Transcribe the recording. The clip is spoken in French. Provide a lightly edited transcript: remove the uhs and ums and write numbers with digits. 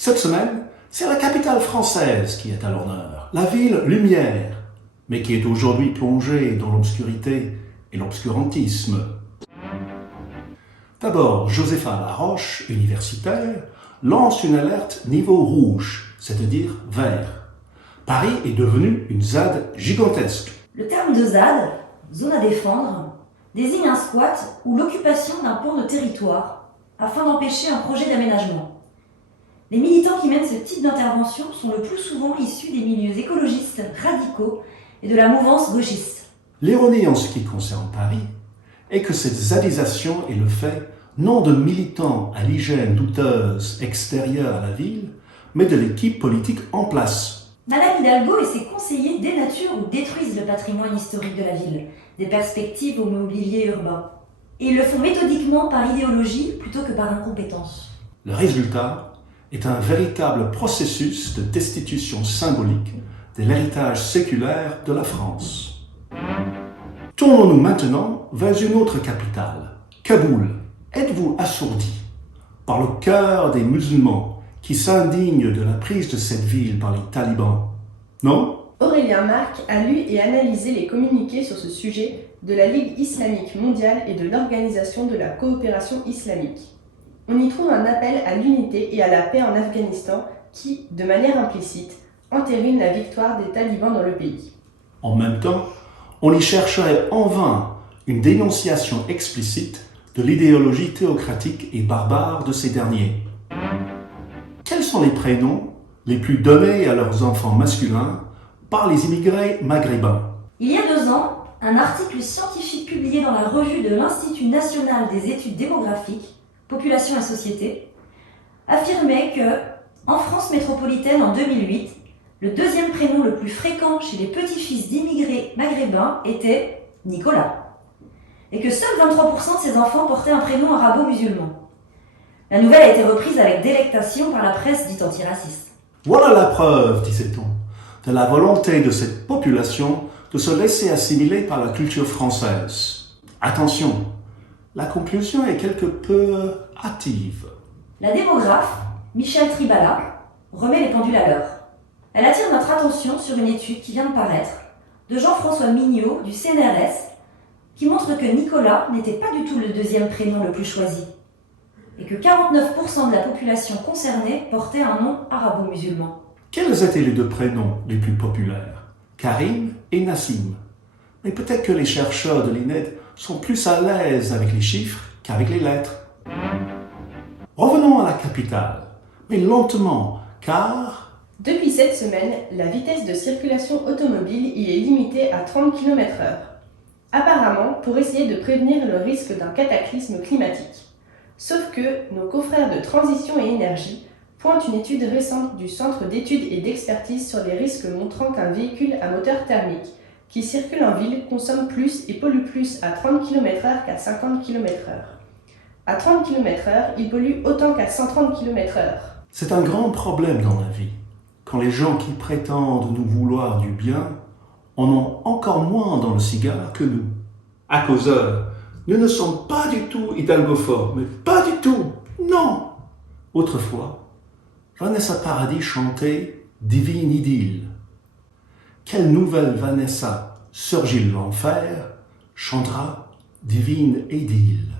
Cette semaine, c'est la capitale française qui est à l'honneur, la ville lumière, mais qui est aujourd'hui plongée dans l'obscurité et l'obscurantisme. D'abord, Josépha Laroche, universitaire, lance une alerte niveau rouge, c'est-à-dire vert. Paris est devenu une ZAD gigantesque. Le terme de ZAD, zone à défendre, désigne un squat ou l'occupation d'un pan de territoire afin d'empêcher un projet d'aménagement. Les militants qui mènent ce type d'intervention sont le plus souvent issus des milieux écologistes radicaux et de la mouvance gauchiste. L'ironie en ce qui concerne Paris est que cette zadisation est le fait non de militants à l'hygiène douteuse extérieure à la ville, mais de l'équipe politique en place. Madame Hidalgo et ses conseillers dénaturent ou détruisent le patrimoine historique de la ville, des perspectives au mobilier urbain. Et ils le font méthodiquement par idéologie plutôt que par incompétence. Le résultat est un véritable processus de destitution symbolique de l'héritage séculaire de la France. Tournons-nous maintenant vers une autre capitale, Kaboul. Êtes-vous assourdi par le cœur des musulmans qui s'indignent de la prise de cette ville par les talibans? Non? Aurélien Marc a lu et analysé les communiqués sur ce sujet de la Ligue islamique mondiale et de l'Organisation de la coopération islamique. On y trouve un appel à l'unité et à la paix en Afghanistan qui, de manière implicite, entérine la victoire des talibans dans le pays. En même temps, on y chercherait en vain une dénonciation explicite de l'idéologie théocratique et barbare de ces derniers. Quels sont les prénoms les plus donnés à leurs enfants masculins par les immigrés maghrébins? Il y a 2 ans, un article scientifique publié dans la revue de l'Institut national des études démographiques, Population et Société, affirmait que, en France métropolitaine en 2008, le 2e prénom le plus fréquent chez les petits-fils d'immigrés maghrébins était Nicolas, et que seuls 23% de ces enfants portaient un prénom arabo-musulman. La nouvelle a été reprise avec délectation par la presse dite antiraciste. Voilà la preuve, disait-on, de la volonté de cette population de se laisser assimiler par la culture française. Attention, la conclusion est quelque peu hâtive. La démographe, Michèle Tribala, remet les pendules à l'heure. Elle attire notre attention sur une étude qui vient de paraître, de Jean-François Mignot du CNRS, qui montre que Nicolas n'était pas du tout le 2e prénom le plus choisi, et que 49% de la population concernée portait un nom arabo-musulman. Quels étaient les 2 prénoms les plus populaires? Karim et Nassim. Mais peut-être que les chercheurs de l'INED sont plus à l'aise avec les chiffres qu'avec les lettres. Revenons à la capitale, mais lentement, car... Depuis cette semaine, la vitesse de circulation automobile y est limitée à 30 km/h. Apparemment, pour essayer de prévenir le risque d'un cataclysme climatique. Sauf que nos confrères de Transition et Énergie pointent une étude récente du Centre d'études et d'expertise sur les risques montrant qu'un véhicule à moteur thermique qui circule en ville consomme plus et pollue plus à 30 km/h qu'à 50 km/h. À 30 km/h, il pollue autant qu'à 130 km/h. C'est un grand problème dans la vie, quand les gens qui prétendent nous vouloir du bien en ont encore moins dans le cigare que nous. À causeur, nous ne sommes pas du tout hidalgophobes, mais pas du tout, non. Autrefois, Vanessa Paradis chantait Divine Idylle. Quelle nouvelle Vanessa, Sir Gilles l'Enfer, chantera Divine Idylle?